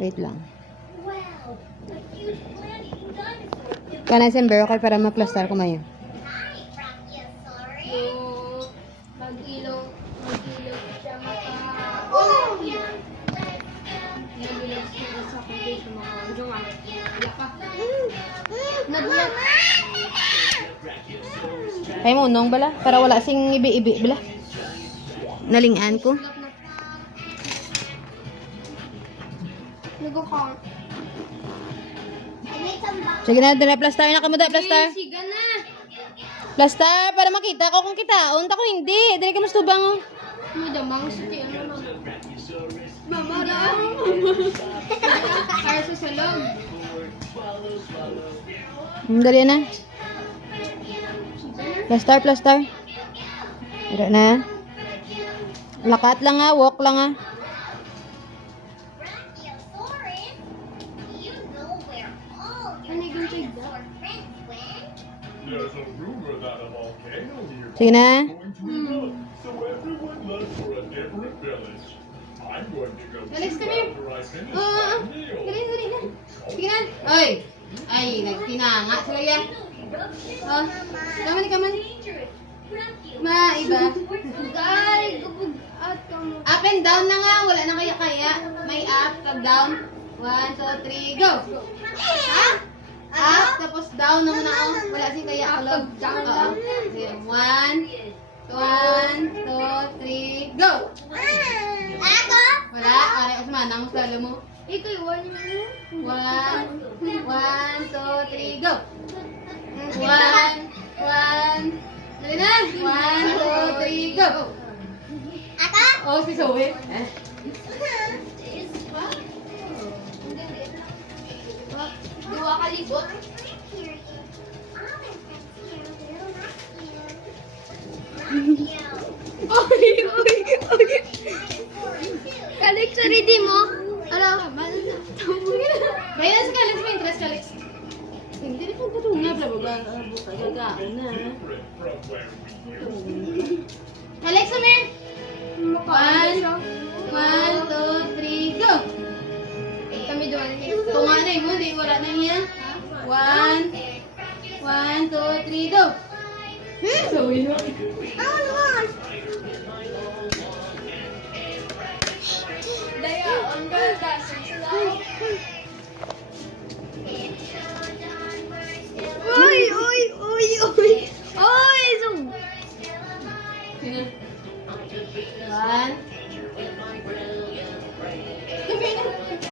Wait lang. Kana December, okay para ma-plaster ko mayo. Mag-ilog siya maka... Nag-ilog siya sa kumpay sa mga ujong ang laka. Nag-ilog. Ay mo, nong bala? Para wala sing ibi-ibi bala. Nalingan ko. Nag-count. Sige na, dala plaster na kamo da, plaster. Siga na. Plaster, para makita ko kung kitaon. Tako hindi. Dali ka mas tubang oh. Madamang sa tiyan na mama. Mama daw. Para sa salong. Dali na. Plaster, plaster. Dali na. Lakat lang ha, walk lang ha. Ano yung tigda? There's a rumor that a volcano nearby Sige na. is going to erupt, so everyone left for a different village. I'm going to go Alis too kami. after I finish Oo. my meal. Dali na. Sige na. Oy. Ay, nagtinanga sila yan. Oh. Kaman. Maiba. Ay, gubog at kamo. Up and down na nga. Wala na kaya. May up, tag down. 1, 2, 3, go. Ha? Up, tapos down naman ako. Wala sing kaya ako. Down, down. 1, 2, 3, go. Ako? Wala. Aray, ako sumanang mo sa lalo mo. Ikaw, 1, 2, 3, go. 1, 1, dali na. 1, 2, 3, go. Ako? Oh, si Zoe. Dua ka libot. Oy. Kalix sa ready mo? Ano? Kaya sa Kalix may interest, Kalix. Hindi na kung patunga, bla bla bla. Gagaan na. Different from where we used to. Kalix, Amir! 1, 2, 3, go! Kami doon. Tunga na mo, di wala na niya. 1, 2, 3, go! So, yun. Daya, on the dash.